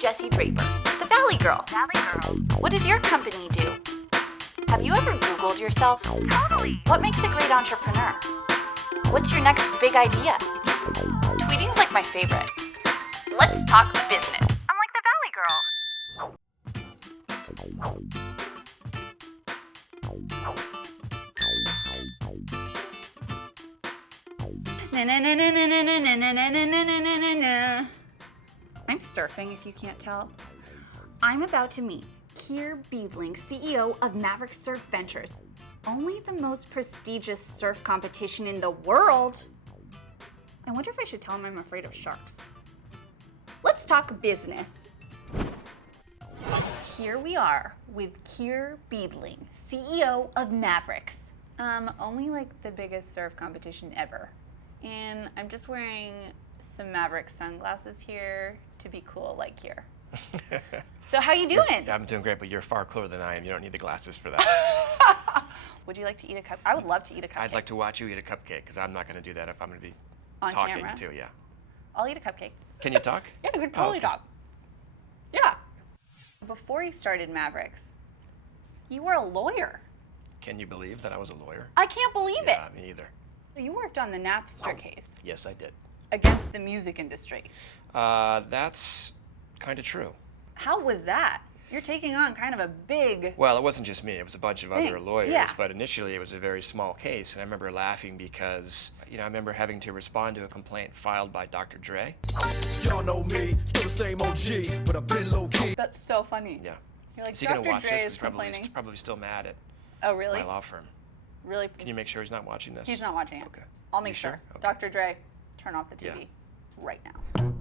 Jesse Draper, the Valley Girl. What does your company do? Have you ever Googled yourself? Totally. What makes a great entrepreneur? What's your next big idea? Tweeting's like my favorite. Let's talk business. I'm like the Valley Girl. I'm surfing, if you can't tell. I'm about to meet Keir Beadling, CEO of Mavericks Surf Ventures. Only the most prestigious surf competition in the world. I wonder if I should tell him I'm afraid of sharks. Let's talk business. Here we are with Keir Beadling, CEO of Mavericks. Only like the biggest surf competition ever. And I'm just wearing some Mavericks sunglasses here to be cool like Keir. So how you doing? I'm doing great, but you're far cooler than I am. You don't need the glasses for that. Would you like to eat a cup? I would love to eat a cupcake. I'd like to watch you eat a cupcake, because I'm not going to do that if I'm going to be On talking camera? too. Yeah. I'll eat a cupcake. Can you talk? Yeah, I could totally okay. talk. Yeah. Before you started Mavericks, you were a lawyer. Can you believe that I was a lawyer? I can't believe Yeah, me either. it. You worked on the Napster case Yes, I did. against the music industry. That's kind of true. How was that? You're taking on kind of a big... Well, it wasn't just me. It was a bunch of other Thing, lawyers. yeah. But initially, it was a very small case. And I remember laughing because, I remember having to respond to a complaint filed by Dr. Dre. Y'all know me, still the same OG, but I've been low key. That's so funny. Yeah. You're like, Is he going Dr. to watch Dre this? is He's probably, complaining. probably still mad at Oh, really? my law firm. Really? Can you make sure he's not watching this? He's not watching it. Okay. I'll make You sure. Okay. Dr. Dre, turn off the TV Yeah. right now.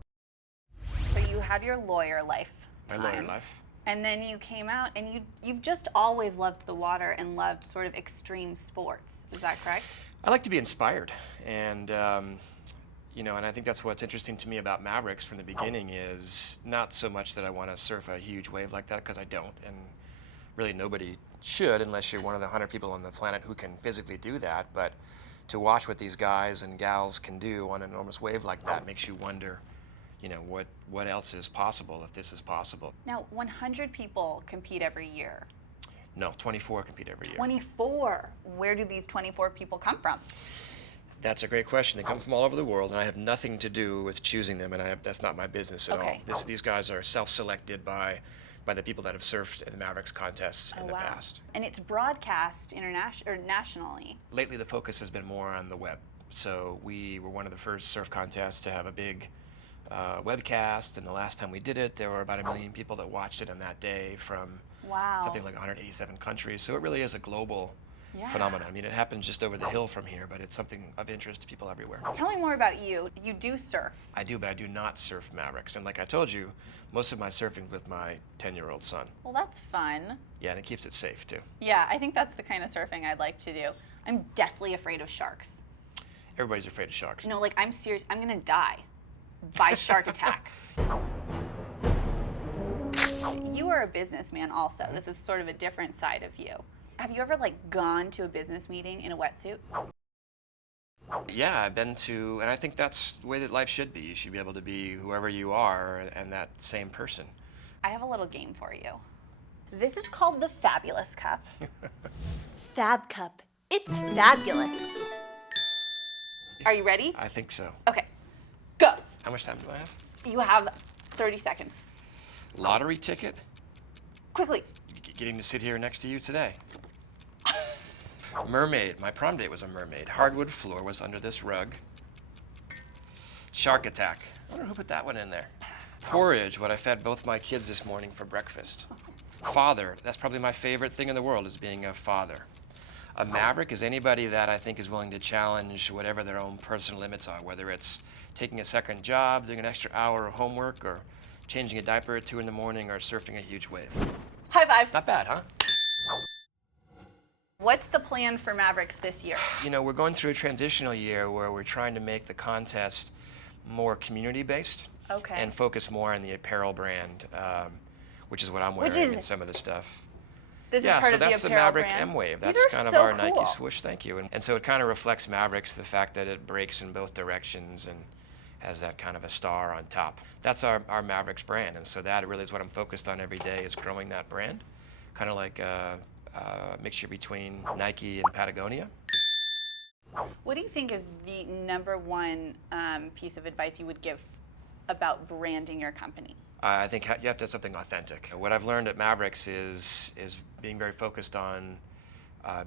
So you had your lawyer life. My lawyer life. And then you came out and you've just always loved the water and loved sort of extreme sports. Is that correct? I like to be inspired, and and I think that's what's interesting to me about Mavericks from the beginning is not so much that I want to surf a huge wave like that, because I don't, and really nobody should unless you're one of the 100 people on the planet who can physically do that. But to watch what these guys and gals can do on an enormous wave like that makes you wonder, what else is possible if this is possible. Now, 100 people compete every year. No, 24 compete every year. 24. Where do these 24 people come from? That's a great question. They come from all over the world, and I have nothing to do with choosing them, and that's not my business at Okay. all. These guys are self-selected by the people that have surfed in the Mavericks contests in the past. And it's broadcast nationally. Lately, the focus has been more on the web. So we were one of the first surf contests to have a big webcast, and the last time we did it, there were about 1 million people that watched it on that day from Wow. something like 187 countries. So it really is a global Yeah. phenomenon. I mean, it happens just over the hill from here, but it's something of interest to people everywhere. Tell me more about you. You do surf. I do, but I do not surf Mavericks. And like I told you, most of my surfing with my 10-year-old son. Well, that's fun. Yeah, and it keeps it safe too. Yeah, I think that's the kind of surfing I'd like to do. I'm deathly afraid of sharks. Everybody's afraid of sharks. No, like I'm serious. I'm gonna die by shark attack. You are a businessman also. This is sort of a different side of you. Have you ever gone to a business meeting in a wetsuit? Yeah, I've been to, and I think that's the way that life should be. You should be able to be whoever you are and that same person. I have a little game for you. This is called the Fabulous Cup. Fab Cup. It's fabulous. Are you ready? I think so. Okay, go. How much time do I have? You have 30 seconds. Lottery ticket? Quickly. Getting to sit here next to you today. Mermaid. My prom date was a mermaid. Hardwood floor was under this rug. Shark attack. I wonder who put that one in there. Porridge, what I fed both my kids this morning for breakfast. Father. That's probably my favorite thing in the world, is being a father. A maverick is anybody that I think is willing to challenge whatever their own personal limits are, whether it's taking a second job, doing an extra hour of homework, or changing a diaper at 2 in the morning, or surfing a huge wave. High five. Not bad, huh? What's the plan for Mavericks this year? We're going through a transitional year where we're trying to make the contest more community-based. Okay. And focus more on the apparel brand, which is what I'm wearing and some of the stuff. This Yeah, is part so of that's the the apparel Maverick brand. M-Wave. These That's are kind of so our Nike cool. swoosh, thank you. And so it kind of reflects Mavericks, the fact that it breaks in both directions, and has that kind of a star on top. That's our Mavericks brand, and so that really is what I'm focused on every day, is growing that brand. Kind of like a mixture between Nike and Patagonia. What do you think is the number one piece of advice you would give about branding your company? I think you have to have something authentic. What I've learned at Mavericks is being very focused on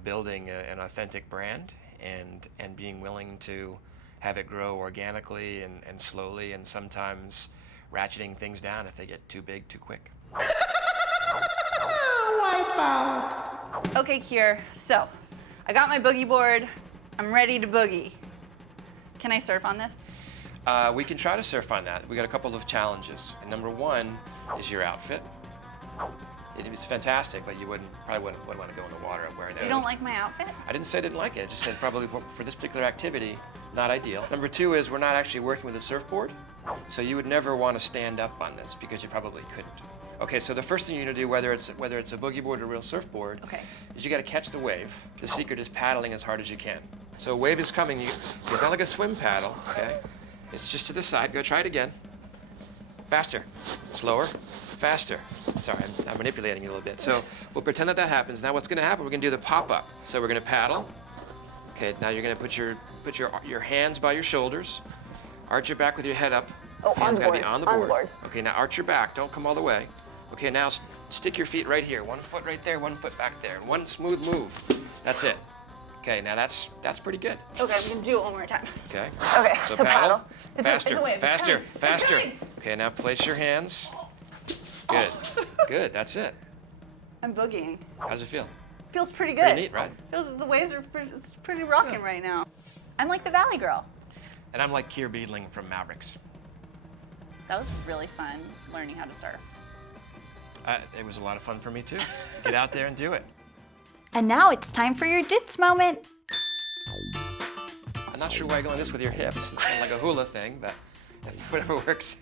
building an authentic brand and being willing to have it grow organically and slowly, and sometimes ratcheting things down if they get too big too quick. Okay, Keir, so I got my boogie board. I'm ready to boogie. Can I surf on this? We can try to surf on that. We got a couple of challenges. And number one is your outfit. It's fantastic, but you probably wouldn't want to go in the water wearing that. You don't like my outfit? I didn't say I didn't like it. I just said probably for this particular activity, not ideal. Number two is we're not actually working with a surfboard, so you would never want to stand up on this because you probably couldn't. Okay, so the first thing you're gonna do, whether it's a boogie board or a real surfboard, is you gotta catch the wave. The secret is paddling as hard as you can. So a wave is coming. It's not like a swim paddle, okay? It's just to the side. Go try it again. Faster, slower, faster. Sorry, I'm manipulating you a little bit. So we'll pretend that happens. Now what's gonna happen? We're gonna do the pop-up. So we're gonna paddle. Okay, now you're gonna put your hands by your shoulders, arch your back with your head up. Oh, hands on gotta board, be on the on board. board. Okay, now arch your back. Don't come all the way. Okay, now stick your feet right here. One foot right there, one foot back there. One smooth move. That's it. Okay, now that's pretty good. Okay, I'm gonna do it one more time. Okay. Okay, So so paddle. paddle. Faster, it's a wave. It's faster, coming. It's faster. coming. Okay, now place your hands. Good, good. That's it. I'm boogieing. How does it feel? Feels pretty good. Pretty neat, right? The waves are it's pretty rocking right now. I'm like the Valley Girl. And I'm like Keir Beadling from Mavericks. That was really fun learning how to surf. It was a lot of fun for me too. Get out there and do it. And now it's time for your Dits moment. I'm not sure why you're going this with your hips. It's kind of like a hula thing, but whatever works.